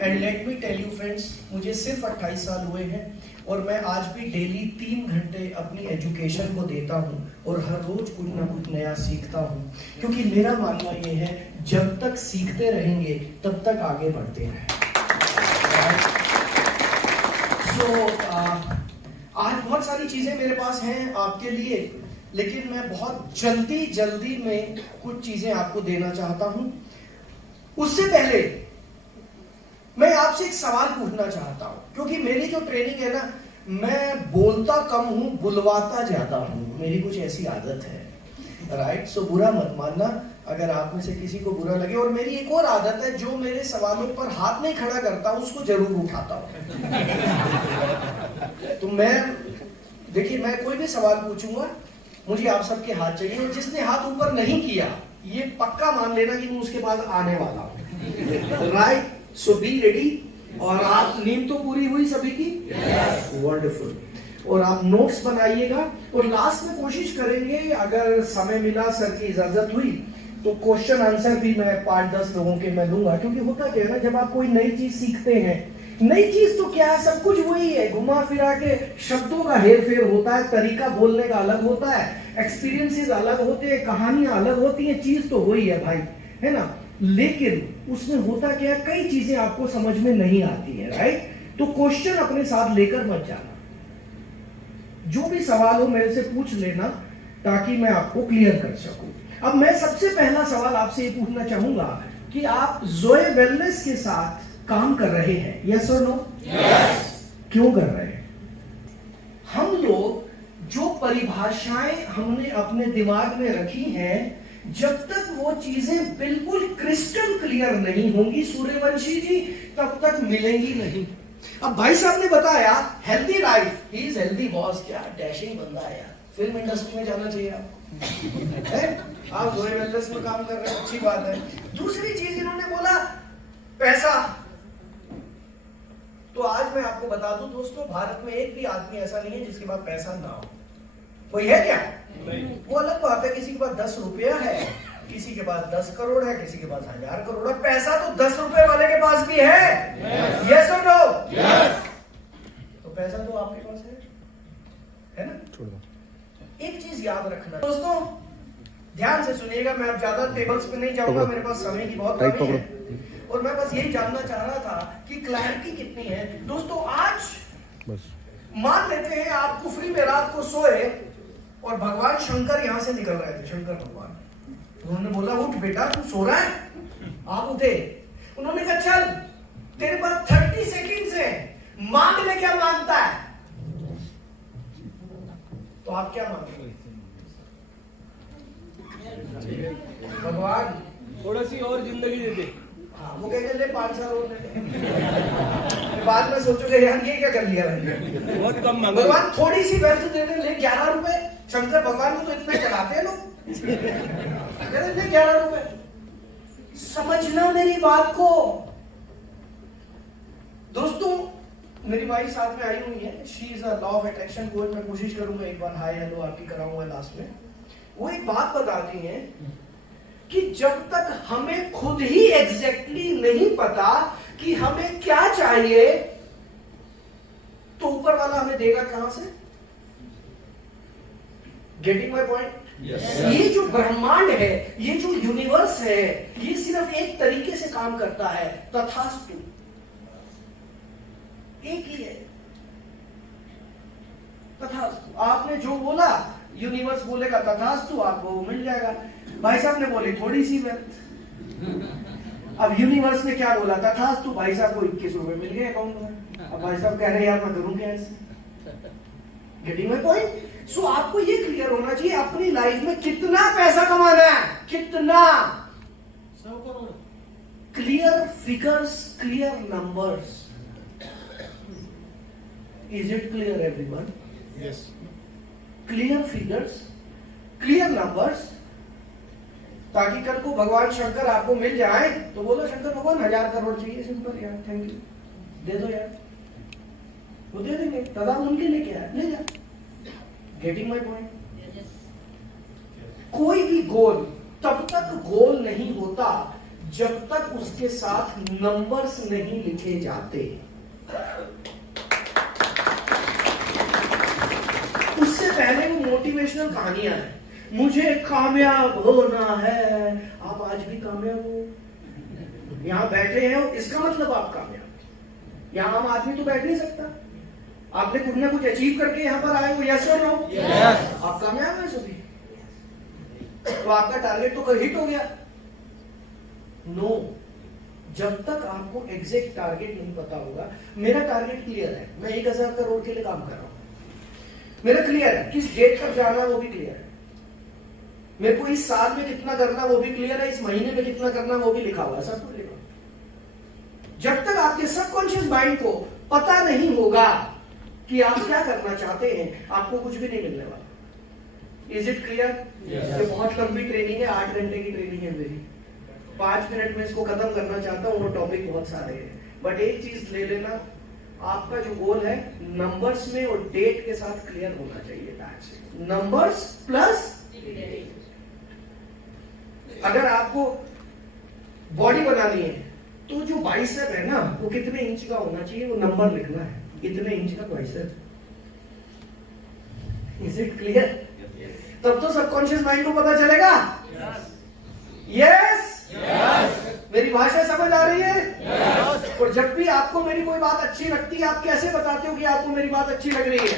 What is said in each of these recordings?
And let me tell you friends, मुझे सिर्फ 28 साल हुए हैं और मैं आज भी डेली 3 घंटे अपनी एजुकेशन को देता हूँ और हर रोज कुछ ना कुछ नया सीखता हूँ, क्योंकि मेरा मानना ये है जब तक सीखते रहेंगे तब तक आगे बढ़ते रहें। आज बहुत सारी चीजें मेरे पास हैं आपके लिए, लेकिन मैं बहुत जल्दी में कुछ चीजें आपको देना चाहता हूं। उससे पहले मैं आपसे एक सवाल पूछना चाहता हूं, क्योंकि मेरी जो ट्रेनिंग है ना, मैं बोलता कम हूं, बुलवाता ज्यादा हूं, मेरी कुछ ऐसी आदत है, राइट? सो बुरा मत मानना अगर आप में से किसी को बुरा लगे। और मेरी एक और आदत है, जो मेरे सवालों पर हाथ नहीं खड़ा करता उसको जरूर उठाता हूं। तो देखिए, मैं कोई भी सवाल पूछूंगा, मुझे आप सबके हाथ चाहिए, और जिसने हाथ ऊपर नहीं किया ये पक्का मान लेना कि मैं उसके पास आने वाला हूं, राइट? So be ready. और आप नींद तो पूरी हुई सभी की? वंडरफुल। और आप नोट्स बनाइएगा, और लास्ट में कोशिश करेंगे, अगर समय मिला, सर की इजाजत हुई, तो क्वेश्चन आंसर भी मैं 5-10 लोगों के मैं लूंगा। क्योंकि होता क्या है ना, जब आप कोई नई चीज सीखते हैं, नई चीज तो क्या है, सब कुछ वही है, घुमा फिरा के शब्दों का हेर फेर होता है, तरीका बोलने का अलग होता है, एक्सपीरियंसेस अलग होते हैं, कहानियां अलग होती हैं, चीज तो वही है भाई, है ना? लेकिन उसमें होता क्या है, कई चीजें आपको समझ में नहीं आती है, राइट? तो क्वेश्चन अपने साथ लेकर मत जाना, जो भी सवाल हो मेरे से पूछ लेना, ताकि मैं आपको क्लियर कर सकूं। अब मैं सबसे पहला सवाल आपसे ये पूछना चाहूंगा कि आप जोए वेलनेस के साथ काम कर रहे हैं, यस और नो? यस। क्यों कर रहे हैं? हम लोग जो परिभाषाएं हमने अपने दिमाग में रखी हैं, जब तक वो चीजें बिल्कुल क्रिस्टल क्लियर नहीं होंगी सूर्यवंशी जी, तब तक मिलेंगी नहीं। अब भाई साहब ने बताया healthy life, he is healthy boss, क्या डैशिंग बंदा है यार, फिल्म इंडस्ट्री में जाना चाहिए आपको। आप जोए वेलनेस में काम कर रहे हैं, अच्छी बात है। दूसरी चीज इन्होंने बोला पैसा। तो आज मैं आपको बता दूं दोस्तों, भारत में एक भी आदमी ऐसा नहीं है जिसके पास पैसा ना हो। कोई है क्या? नहीं। वो अलग बात है, किसी के पास 10 रुपया है, किसी के पास 10 करोड़ है, किसी के पास 1000 करोड़ है। पैसा तो 10 रुपए वाले के पास भी है, यस और नो? यस। तो पैसा तो आपके पास है ना? एक चीज याद रखना दोस्तों, ध्यान से सुनिएगा, मैं अब ज्यादा टेबल्स पे नहीं जाऊंगा, मेरे पास समय की बहुत कमी है, और मैं बस यही जानना चाह रहा था कि क्लैरिटी कितनी है दोस्तों। आज बस मान लेते हैं आप कुफरी में रात को सोए और भगवान शंकर यहां से निकल रहे थे, शंकर भगवान। उन्होंने बोला उठ बेटा, तू सो रहा है? आप उठे, उन्होंने कहा चल तेरे पास 30 सेकंड है, मांग ले, क्या मांगता है? तो आप क्या मांगेंगे? भगवान थोड़ा सी और जिंदगी दे दे। हाँ, वो कहेंगे ले 5 साल और दे दे। बाद में सोचोगे यार ये क्या कर लिया मैंने, बहुत कम मांगा। भगवान थोड़ी सी वैल्यू दे दे, ले 11 रुपए। शंकर भगवान को तो इतने चलाते हैं लोग, ले 11 रुपए। समझना मेरी बात को दोस्तों। मेरी वाइफ साथ में आई हुई है, she is a law of attraction coach. मैं कोशिश करूंगा एक बार हाय हेलो आपकी कराऊंगा लास्ट में। वो एक बात बताती हैं कि जब तक हमें खुद ही एग्जैक्टली नहीं पता कि हमें क्या चाहिए, तो ऊपर वाला हमें देगा कहां से? Getting my point? ये जो ब्रह्मांड है, ये जो यूनिवर्स है, ये सिर्फ एक तरीके से काम करता है, तथास्तु। एक ही है, तथास्तु। आपने जो बोला यूनिवर्स बोलेगा तथास्तु, आपको मिल जाएगा। भाई साहब ने बोली थोड़ी सी वेल्थ, अब यूनिवर्स ने क्या बोला? तथास्तु। भाई साहब को 21 रुपए मिल गए अकाउंट में। अब भाई साहब कह रहे यार मैं करूं क्या इससे? Getting my point? सो आपको ये क्लियर होना चाहिए अपनी लाइफ में कितना पैसा कमाना है, कितना। 100 crore. Clear figures, clear numbers. Is it clear everyone? Yes. Clear figures, clear numbers, ताकि कल को भगवान शंकर आपको मिल जाए तो बोलो शंकर भगवान 1000 करोड़ चाहिए, सिंपल यार, थैंक यू, दे दो यार, वो दे देंगे। तदा उनके लिए क्या है, ले जा। Getting my point? कोई भी गोल तब तक गोल नहीं होता जब तक उसके साथ नंबर्स नहीं लिखे जाते। उससे पहले वो मोटिवेशनल कहानियां हैं, मुझे कामयाब होना है। आप आज भी कामयाब हो, यहां बैठे हैं, इसका मतलब आप कामयाब। यहां आम आदमी तो बैठ नहीं सकता। आपने कुछ ना कुछ अचीव करके यहां पर आए हो, यस और नो? आप कामयाब हैं सभी, तो आपका टारगेट तो हिट हो गया। नो, जब तक आपको एग्जैक्ट टारगेट नहीं पता होगा। मेरा टारगेट क्लियर है, मैं 1000 करोड़ के लिए काम कर रहा हूं, मेरा क्लियर है। किस डेट तक जाना है वो भी क्लियर है। मेरे को इस साल में कितना करना वो भी क्लियर है, इस महीने में कितना करना वो भी लिखा हुआ है, सब कुछ लिखा हुआ। जब तक आपके सबकॉन्शियस माइंड को पता नहीं होगा कि आप क्या करना चाहते हैं, आपको कुछ भी नहीं मिलने वाला। Is it clear? ये बहुत लंबी ट्रेनिंग है, 8 घंटे की ट्रेनिंग है मेरी। 5 मिनट में इसको खत्म करना चाहता हूँ, वो टॉपिक बहुत सारे हैं, बट एक चीज ले लेना, आपका जो गोल है नंबर्स में और डेट के साथ क्लियर होना चाहिए। नंबर्स प्लस, अगर आपको बॉडी बनानी है तो जो बाइसेप है ना वो कितने इंच का होना चाहिए, वो नंबर लिखना है, इतने इंच का बाइसेप। Is it clear? तब तो सबकॉन्शियस माइंड को पता चलेगा। यस, मेरी भाषा समझ आ रही है? और जब भी आपको मेरी कोई बात अच्छी लगती है, आप कैसे बताते हो कि आपको मेरी बात अच्छी लग रही है?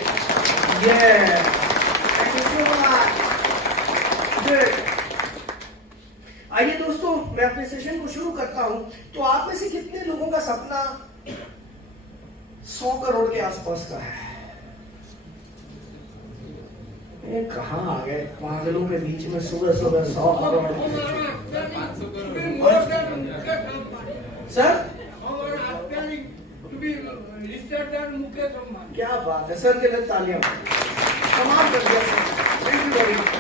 आइए दोस्तों, मैं अपने सेशन को शुरू करता हूं। तो आप में से कितने लोगों का सपना 100 करोड़ के आसपास का है? ये कहां आ गए पागलों के बीच में सुबह सुबह 100 करोड़? सर क्या बात है सर, के लिए तालियां। कमाल कर दिया sir, thank you very much.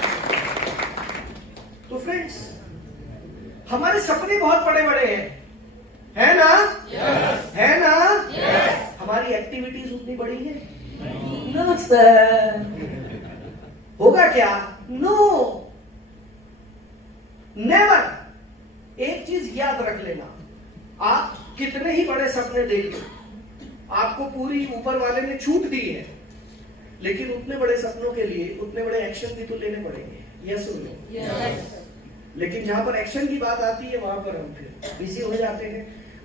तो फ्रेंड्स, हमारे सपने बहुत बड़े बड़े हैं, है ना? है ना? हमारी एक्टिविटीज उतनी बड़ी है? No sir. होगा क्या? No, never. एक चीज याद रख लेना, आप कितने ही बड़े सपने देख लो, आपको पूरी ऊपर वाले ने छूट दी है, लेकिन उतने बड़े सपनों के लिए उतने बड़े एक्शन भी तो लेने पड़ेंगे। यस और नो? लेकिन जहां पर एक्शन की बात आती है वहां पर हम फिर बिजी हो जाते हैं।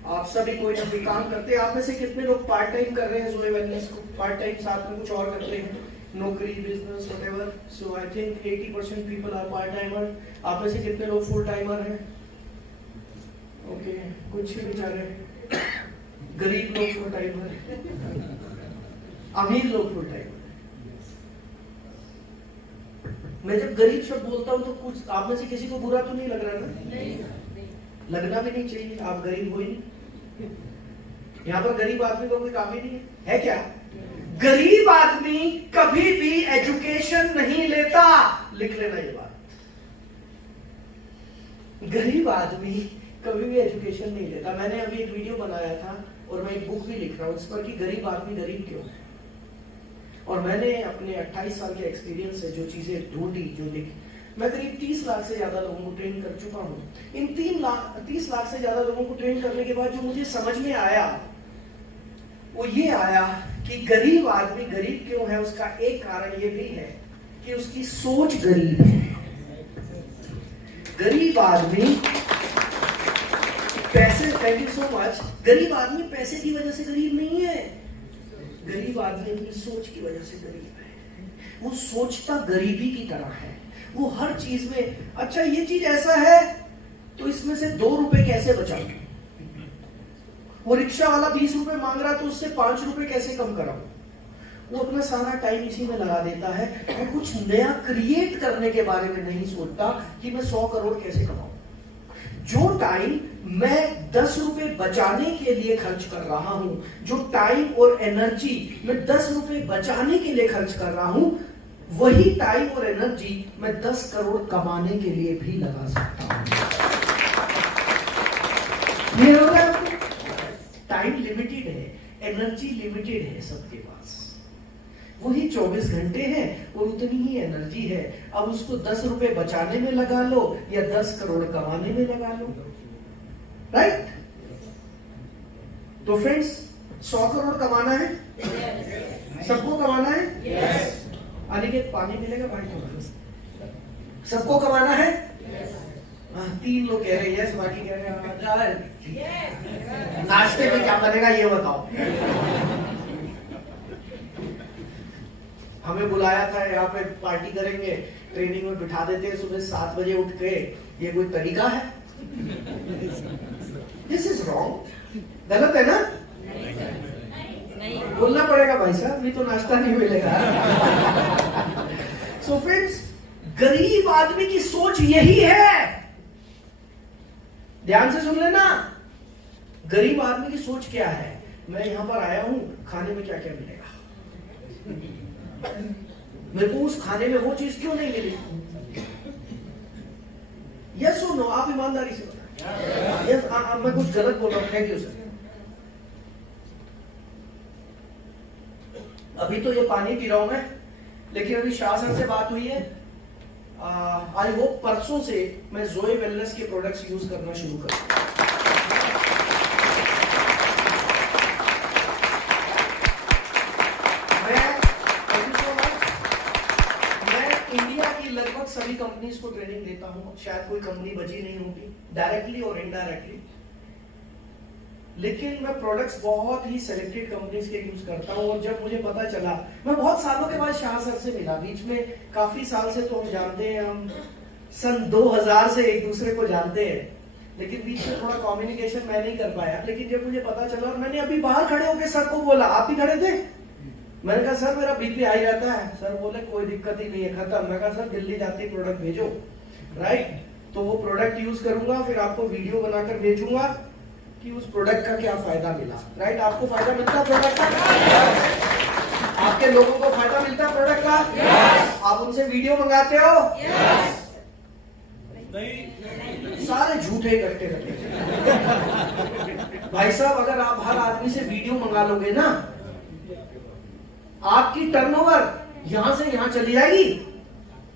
आप सभी कोई ना कोई काम करते हैं। आप में से कितने लोग पार्ट टाइम कर रहे हैं जोए वेलनेस को? पार्ट टाइम साथ में कुछ और करते हैं, नौकरी, business, whatever. So I think 80% people are part timer. आप में से कितने लोग फुल टाइमर हैं? ओके, कुछ ही बेचारे गरीब लोग फुल टाइमर, अमीर लोग फुल टाइमर। मैं जब गरीब शब्द बोलता हूं तो कुछ आप में से किसी को बुरा तो नहीं लग रहा ना? नहीं। लगना भी नहीं चाहिए, आप गरीब हो ही नहीं। यहां पर गरीब आदमी को कोई काम ही नहीं है क्या? गरीब आदमी कभी भी एजुकेशन नहीं लेता, लिख लेना ये बात। गरीब आदमी कभी भी एजुकेशन नहीं लेता। मैंने अभी एक वीडियो बनाया था और मैं एक बुक भी लिख रहा हूं इस पर कि गरीब आदमी गरीब क्यों है। और मैंने अपने 28 साल के एक्सपीरियंस से जो चीजें ढूंढी, जो लिखी, मैं करीब 30 लाख से ज्यादा लोगों को ट्रेन कर चुका हूं। इन 30 लाख से ज्यादा लोगों को ट्रेन करने के बाद जो मुझे समझ में आया वो ये आया कि गरीब आदमी गरीब क्यों है, उसका एक कारण ये भी है कि उसकी सोच गरीब है। गरीब आदमी पैसे, थैंक यू सो मच, गरीब आदमी पैसे की वजह से गरीब नहीं है, गरीब आदमी अपनी सोच की वजह से गरीब है। वो सोचता गरीबी की तरह है, वो हर चीज में, अच्छा ये चीज ऐसा है तो इसमें से 2 रुपए कैसे बचाऊं, वो रिक्शा वाला 20 रुपए मांग रहा तो उससे 5 रुपए कैसे कम कराऊं। वो अपना सारा टाइम इसी में लगा देता है, वो कुछ नया क्रिएट करने के बारे में नहीं सोचता कि मैं 100 करोड़ कैसे कमाऊं। जो टाइम मैं 10 रुपए बचाने के लिए खर्च कर रहा हूं, जो टाइम और एनर्जी मैं 10 रुपए बचाने के लिए खर्च कर रहा हूं, वही टाइम और एनर्जी मैं 10 करोड़ कमाने के लिए भी लगा सकता हूं। ये हो गया। टाइम लिमिटेड है, एनर्जी लिमिटेड है सबके पास। वही 24 घंटे हैं और उतनी ही एनर्जी है। अब उसको 10 रुपए बचाने में लगा लो या 10 करोड़ कमाने में लगा लो। राइट? तो फ्रेंड्स 100 करोड़ कमाना है, सबको कमाना है। अनिकेत पानी मिलेगा भाई थोड़ा? सबको कमाना है। 3 लोग कह रहे हैं यस, बाकी कह रहे हैं नाश्ते में क्या बनेगा ये बताओ। हमें बुलाया था यहाँ पे पार्टी करेंगे, ट्रेनिंग में बिठा देते हैं सुबह 7 बजे उठ के, ये कोई तरीका है? दिस इज रॉन्ग, गलत है ना? बोलना पड़ेगा भाई साहब, नहीं तो नाश्ता नहीं मिलेगा। सो फ्रेंड्स, गरीब आदमी की सोच यही है, ध्यान से सुन लेना। गरीब आदमी की सोच क्या है? मैं यहां पर आया हूं, खाने में क्या क्या मिलेगा, मेरे को उस खाने में वो चीज क्यों नहीं मिली? यस और नो, आप ईमानदारी से बताएं। यस, मैं कुछ गलत बोल रहा हूं? Thank you sir. अभी तो ये पानी पी रहा हूं मैं, लेकिन अभी शाह सर से बात हुई है। आई होप परसों से मैं जोए वेलनेस के प्रोडक्ट्स यूज करना शुरू करूं। लगभग सभी कंपनीज को ट्रेनिंग देता हूं, शायद कोई कंपनी बची नहीं होगी डायरेक्टली और इनडायरेक्टली, लेकिन मैं प्रोडक्ट्स बहुत ही सिलेक्टेड कंपनीज के यूज करता हूं। और जब मुझे पता चला, मैं बहुत सालों के बाद शाह सर से मिला, बीच में काफी साल से तो हम जानते हैं, हम सन 2000 से एक दूसरे को जानते हैं, लेकिन बीच में थोड़ा कम्युनिकेशन मैं नहीं कर पाया। लेकिन जब मुझे पता चला, और मैंने अभी बाहर खड़े होकर सर को बोला, आप भी खड़े थे, मैंने कहा सर मेरा बीपी हाई रहता है। सर बोले कोई दिक्कत ही नहीं है, खत्म। मैं कहा सर दिल्ली जाती प्रोडक्ट भेजो, राइट? तो वो प्रोडक्ट यूज करूंगा, फिर आपको वीडियो बनाकर भेजूंगा कि उस प्रोडक्ट का क्या फायदा मिला, राइट? आपको फायदा मिलता प्रोडक्ट का? आपके लोगों को फायदा मिलता प्रोडक्ट का? आप उनसे वीडियो मंगाते हो? सारे झूठे इकट्ठे रखे। भाई साहब, अगर आप हर आदमी से वीडियो मंगा लोगे ना, आपकी टर्नओवर यहां से यहां चली जाएगी।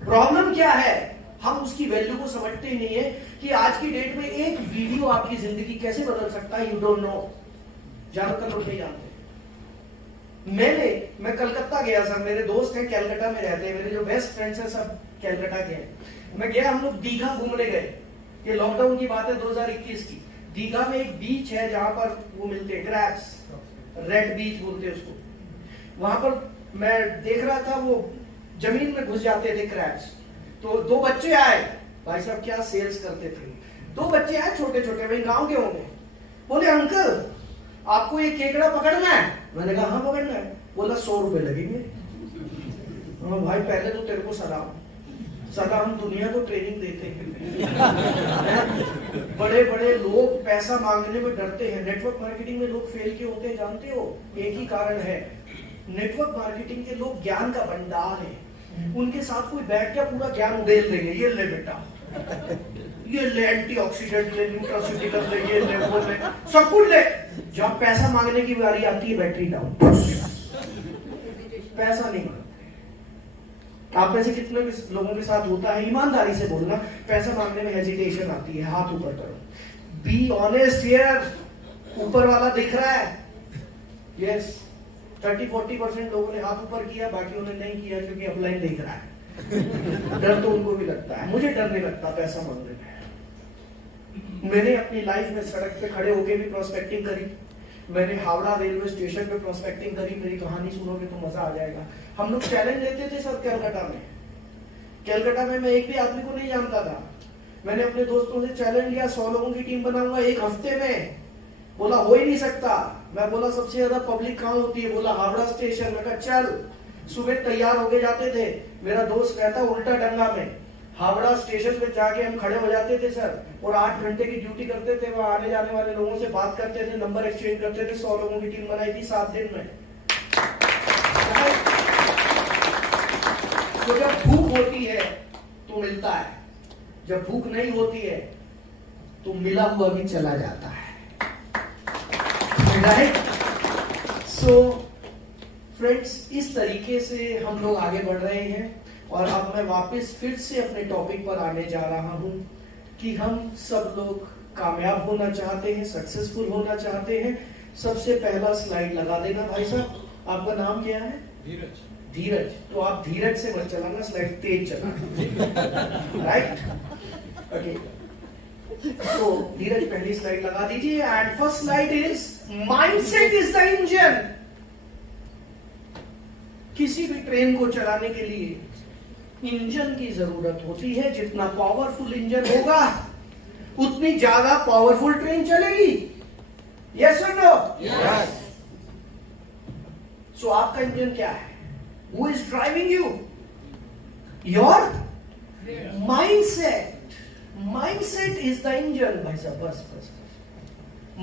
प्रॉब्लम क्या है? हम उसकी वैल्यू को समझते ही नहीं है कि आज की डेट में एक वीडियो आपकी जिंदगी कैसे बदल सकता है। यू डोंट नो, ज्यादातर लोग नहीं जानते। मैं कलकत्ता गया सर, मेरे दोस्त हैं कलकत्ता में रहते हैं, मेरे जो बेस्ट फ्रेंड्स हैं सब कलकत्ता के हैं। मैं गया, हम लोग दीघा घूमने गए, ये लॉकडाउन की बात है 2021 की। दीघा में एक बीच है जहां पर वो मिलते हैं क्रैब्स, रेड बीच बोलते हैं उसको। वहां पर मैं देख रहा था, वो जमीन में घुस जाते थे क्रैब्स। तो 2 बच्चे आए, भाई साहब क्या सेल्स करते थे। 2 बच्चे आए छोटे छोटे, वही गांव के होंगे, बोले अंकल आपको ये केकड़ा पकड़ना है? मैंने कहा हाँ पकड़ना है। बोला 100 रुपए लगेंगे। भाई पहले तो तेरे को सलाम, हम दुनिया को ट्रेनिंग देते हैं। बड़े बड़े लोग पैसा मांगने में डरते हैं। नेटवर्क मार्केटिंग में लोग फेल क्यों होते हैं जानते हो? एक ही कारण है, नेटवर्क मार्केटिंग के लोग ज्ञान का भंडार है। उनके साथ कोई बैठ के पूरा ज्ञान उड़ेल देंगे, ये ले बेटा, ये ले एंटीऑक्सीडेंट ले, न्यूट्रास्यूटिकल ले, ये ले, वो ले, सब कुछ ले। जब पैसा मांगने की बारी आती है, बैटरी डाउन, पैसा नहीं मांगते। आप में से कितने लोगों के साथ होता है, ईमानदारी से बोलना, पैसा मांगने में हेजिटेशन आती है? हाथ ऊपर करो, बी ऑनेस्ट हियर। ऊपर वाला दिख रहा है? यस, 30-40% लोगों ने हाथ ऊपर किया, बाकी उन्होंने नहीं किया क्योंकि अपलाइन देख रहा है। डर तो उनको भी लगता है, मुझे डर नहीं लगता पैसा मांगने में। मैंने अपनी लाइफ में सड़क पे खड़े होके भी प्रोस्पेक्टिंग करी, मैंने हावड़ा रेलवे स्टेशन पे प्रोस्पेक्टिंग करी। मेरी कहानी सुनोगे तो मजा आ जाएगा। हम लोग चैलेंज लेते थे सर कलकत्ता में मैं एक भी आदमी को नहीं जानता था। मैंने अपने दोस्तों से चैलेंज लिया, 100 लोगों की टीम बनाऊंगा 1 हफ्ते में। बोला हो ही नहीं सकता। मैं बोला सबसे ज्यादा पब्लिक कहां होती है? बोला हावड़ा स्टेशन। मैं कहा चल। सुबह तैयार होके जाते थे, मेरा दोस्त रहता उल्टा डंगा में, हावड़ा स्टेशन पे जाके हम खड़े हो जाते थे सर, और 8 घंटे की ड्यूटी करते थे। वहां आने जाने वाले लोगों से बात करते थे, नंबर एक्सचेंज करते थे। 100 लोगों की टीम बनाई थी 7 दिन में। तो जब भूख होती है तो मिलता है, जब भूख नहीं होती है तो मिला हुआ भी चला जाता है, राइट? सो फ्रेंड्स, इस तरीके से हम लोग आगे बढ़ रहे हैं। और अब मैं वापस फिर से अपने टॉपिक पर आने जा रहा हूं कि हम सब लोग कामयाब होना चाहते हैं, सक्सेसफुल होना चाहते हैं, सबसे पहला स्लाइड लगा देना। भाई साहब आपका नाम क्या है? धीरज। धीरज। तो आप धीरज से मत चलाना, स्लाइड तेज चलाना। Right, okay. तो धीरज पहली स्लाइड लगा दीजिए। And first slide is mindset is the engine. किसी भी ट्रेन को चलाने के लिए इंजन की जरूरत होती है। जितना पावरफुल इंजन होगा उतनी ज्यादा पावरफुल ट्रेन चलेगी। यस और नो? यस। सो आपका इंजन क्या है? Who is driving you? Your mindset. Mindset is the engine. भाई साहब बस।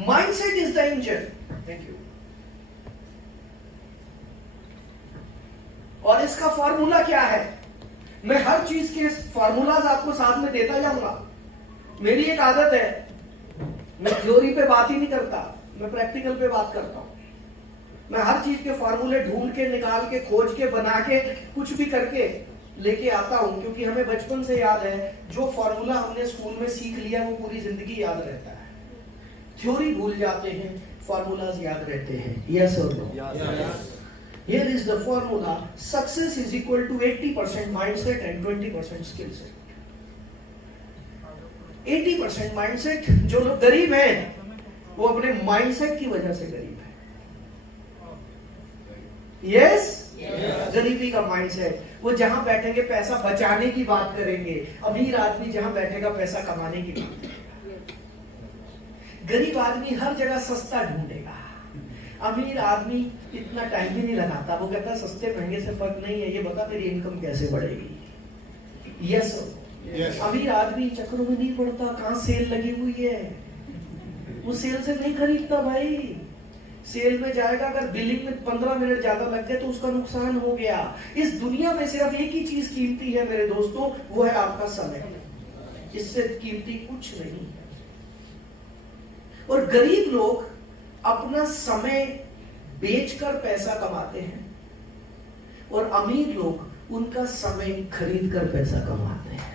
Mindset is the engine. Thank you. और इसका फॉर्मूला क्या है? मैं हर चीज के फॉर्मूलाज आपको साथ में देता जाऊंगा। मेरी एक आदत है, मैं थ्योरी पे बात ही नहीं करता, मैं प्रैक्टिकल पे बात करता हूं। मैं हर चीज के फॉर्मूले ढूंढ के, निकाल के, खोज के, बना के, कुछ भी करके लेके आता हूं, क्योंकि हमें बचपन से याद है जो फॉर्मूला हमने स्कूल में सीख लिया वो पूरी जिंदगी याद रहता है। थ्योरी भूल जाते हैं, फॉर्मूलाज याद रहते हैं। यस और no? Here is the formula. Success is equal to 80% mindset and 20% skill set. 80% mindset। जो लोग गरीब हैं वो अपने माइंडसेट की वजह से गरीब है। यस? गरीबी का माइंडसेट। वो जहां बैठेंगे पैसा बचाने की बात करेंगे। अमीर आदमी जहां बैठेगा पैसा कमाने की बात करेगा। गरीब आदमी हर जगह सस्ता ढूंढेगा। अमीर आदमी इतना टाइम भी नहीं लगाता, वो कहता है सस्ते महंगे से फर्क नहीं है, ये बता तेरी इनकम कैसे बढ़ेगी। यस। अमीर आदमी चक्रों में नहीं पड़ता, कहां सेल लगी हुई है, वो सेल से नहीं खरीदता भाई। सेल में जाएगा, अगर बिलिंग में 15 मिनट ज्यादा लग गए तो उसका नुकसान हो गया। इस दुनिया में सिर्फ एक ही चीज कीमती है मेरे दोस्तों, वो है आपका समय। इससे कीमती कुछ नहीं है। और गरीब लोग अपना समय बेचकर पैसा कमाते हैं और अमीर लोग उनका समय खरीद कर पैसा कमाते हैं।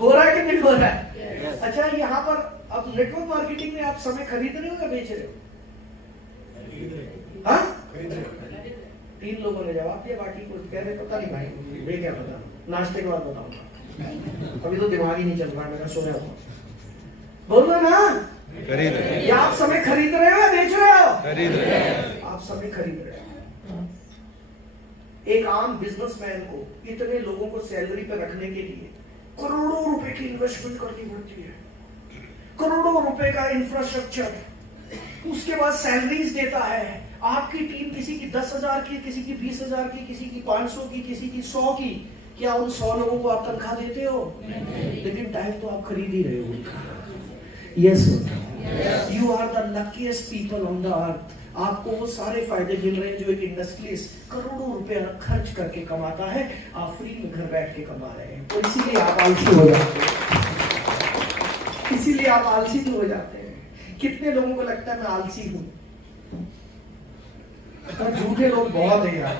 हो रहा है कि नहीं हो रहा है? अच्छा, यहाँ पर अब नेटवर्क मार्केटिंग में आप समय खरीद रहे हो या बेच रहे हो? हाँ, 3 लोगों ने जवाब दिया, बाकी कुछ कह रहे पता नहीं भाई, मैं क्या पता, नाश्ते के बाद बताऊंगा, अभी तो दिमाग ही नहीं चल रहा मेरा, सोया हुआ। बोलो ना, खरीद रहे। या आप समय खरीद रहे हो या बेच रहे हो? खरीद रहे। आप समय खरीद रहे हो। एक आम बिजनेसमैन को इतने लोगों को सैलरी पे रखने के लिए करोड़ों रुपए की इन्वेस्टमेंट करनी पड़ती है, करोड़ों रुपए का इंफ्रास्ट्रक्चर, उसके बाद सैलरीज देता है। आपकी टीम किसी की 10,000 की, किसी की 20,000 की, किसी की 500 की, किसी की 100 की। क्या उन 100 लोगों को आप तनख्वाह देते हो? लेकिन टाइम तो आप खरीद ही रहे हो। Yes, you are the luckiest people on the earth. आपको वो सारे फायदे मिल रहे हैं जो एक इंडस्ट्रियलिस्ट करोड़ों रुपए खर्च करके कमाता है, आप फ्री में घर बैठ के कमा रहे हैं। और इसीलिए आप आलसी हो जाते हैं, इसीलिए आप आलसी हो जाते हैं। कितने लोगों को लगता है मैं आलसी हूं? झूठे लोग बहुत है यार।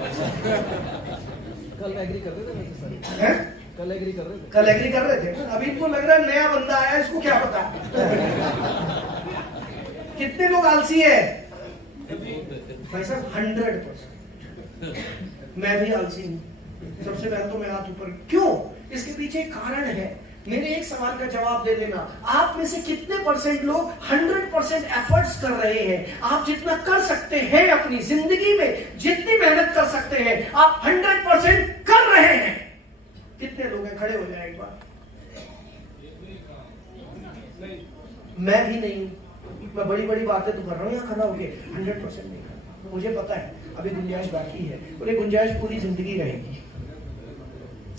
कल एग्री कर रहे थे सर? हैं? कल एग्री कर रहे थे? कल एग्री कर रहे थे। अभी इनको लग रहा है नया बंदा आया, इसको क्या पता। कितने लोग आलसी है भाई साहब? 100%। मैं भी आलसी हूं। सबसे पहले तो मैं हाथ ऊपर क्यों? इसके पीछे एक कारण है। मेरे एक सवाल का जवाब दे देना, आप में से कितने परसेंट लोग 100% एफर्ट्स कर रहे हैं? आप जितना कर सकते हैं अपनी जिंदगी में, जितनी मेहनत कर सकते हैं, आप 100% कर रहे हैं। कितने लोग हैं? खड़े हो जाए एक बार। मैं भी नहीं हूं। मैं बड़ी बड़ी बातें तो कर रहा हूं यहाँ खड़ा होके, 100% नहीं कर। मुझे पता है अभी गुंजाइश बाकी है और ये गुंजाइश पूरी जिंदगी रहेगी।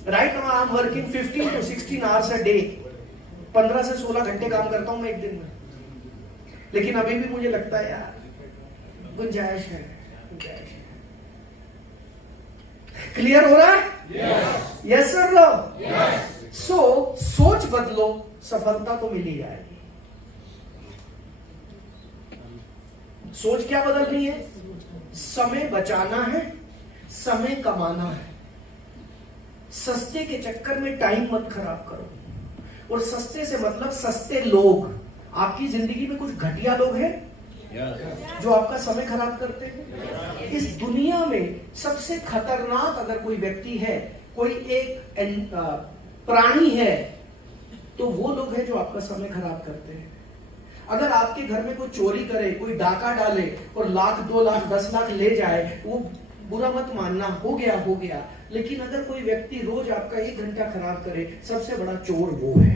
Right now I am working 15 to 16 hours a day. 15 से 16 घंटे काम करता हूं मैं एक दिन में, लेकिन अभी भी मुझे लगता है यार गुंजाइश है, गुंजाइश है। क्लियर हो रहा है? यस सर लो। सो सोच बदलो, सफलता तो मिल ही जाएगी। सोच क्या बदलनी है? समय बचाना है, समय कमाना है। सस्ते के चक्कर में टाइम मत खराब करो। और सस्ते से मतलब सस्ते लोग। आपकी जिंदगी में कुछ घटिया लोग हैं जो आपका समय खराब करते हैं। इस दुनिया में सबसे खतरनाक अगर कोई व्यक्ति है, कोई एक प्राणी है, तो वो लोग हैं जो आपका समय खराब करते हैं। अगर आपके घर में कोई चोरी करे, कोई डाका डाले और लाख 2 लाख 10 लाख ले जाए, वो बुरा मत मानना, हो गया। लेकिन अगर कोई व्यक्ति रोज आपका 1 घंटा खराब करे, सबसे बड़ा चोर वो है।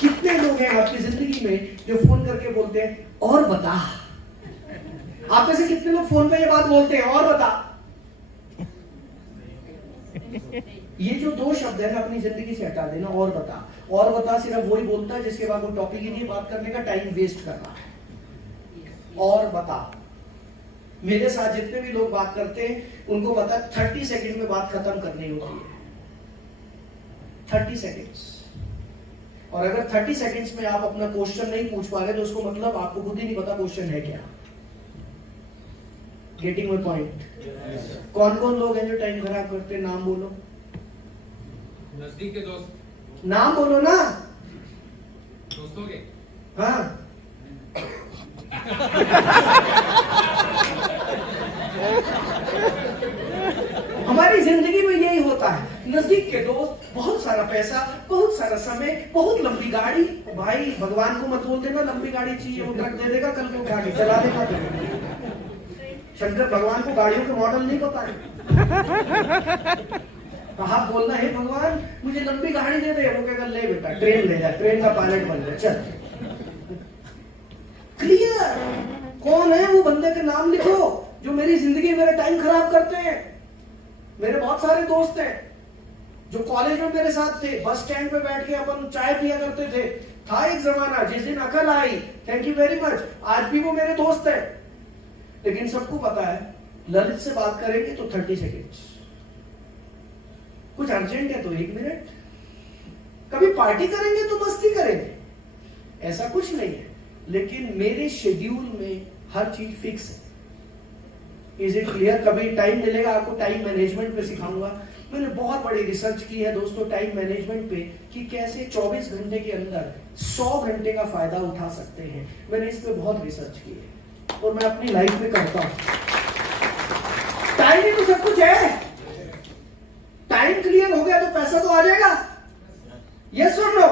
कितने लोग हैं आपकी जिंदगी में जो फोन करके बोलते हैं और बता? आप में से कितने लोग फोन पे ये बात बोलते हैं, और बता? ये जो 2 शब्द है ना, अपनी जिंदगी से हटा देना। और बता सिर्फ वही बोलता है जिसके बाद वो टॉपिक ही नहीं, बात करने का टाइम वेस्ट करना है। और बता। मेरे साथ जितने भी लोग बात करते हैं उनको पता है 30 सेकंड में बात खत्म करनी होती है। 30 सेकंड्स। और अगर 30 सेकंड्स में आप अपना क्वेश्चन नहीं पूछ पा रहे तो उसको मतलब आपको खुद ही नहीं पता क्वेश्चन है क्या। Getting my point? कौन कौन लोग हैं जो टाइम खराब करते हैं? नाम बोलो। नजदीक के दोस्त। नाम बोलो ना। दोस्तों के। हाँ। हमारी जिंदगी में यही होता है, नजदीक के दोस्त, बहुत सारा पैसा, बहुत सारा समय, बहुत लंबी गाड़ी। भाई भगवान को मत बोल देना लंबी गाड़ी चाहिए, वो ट्रक दे देगा, कल को गाड़ी चला देगा। शंकर भगवान को गाड़ियों के मॉडल नहीं पता है। कहा बोलना है भगवान मुझे लंबी गाड़ी दे दे, वो कहेगा ले बेटा ट्रेन ले जा, ट्रेन का पायलट बन जा, चल। क्लियर? कौन है वो बंदे के नाम लिखो जो मेरी जिंदगी मेरा टाइम खराब करते हैं। मेरे बहुत सारे दोस्त हैं जो कॉलेज में मेरे साथ थे, बस स्टैंड पे बैठ के अपन चाय पिया करते थे। था एक जमाना जिस दिन अकल आई, थैंक यू वेरी मच, आज भी वो मेरे दोस्त है। लेकिन सबको पता है ललित से बात करेंगे तो 30 सेकेंड्स, कुछ अर्जेंट है तो 1 मिनट, कभी पार्टी करेंगे तो मस्ती करेंगे, ऐसा कुछ नहीं है। लेकिन मेरे शेड्यूल में हर चीज फिक्स है। Is it clear? कभी टाइम मिलेगा आपको टाइम मैनेजमेंट पे सिखाऊंगा। मैंने बहुत बड़ी रिसर्च की है दोस्तों टाइम मैनेजमेंट पे कि कैसे 24 घंटे के अंदर 100 घंटे का फायदा उठा सकते हैं। मैंने इस पे बहुत रिसर्च की है और मैं अपनी लाइफ में करता हूं। टाइम ही तो सब कुछ है। टाइम क्लियर हो गया तो पैसा तो आ जाएगा। यस और नो?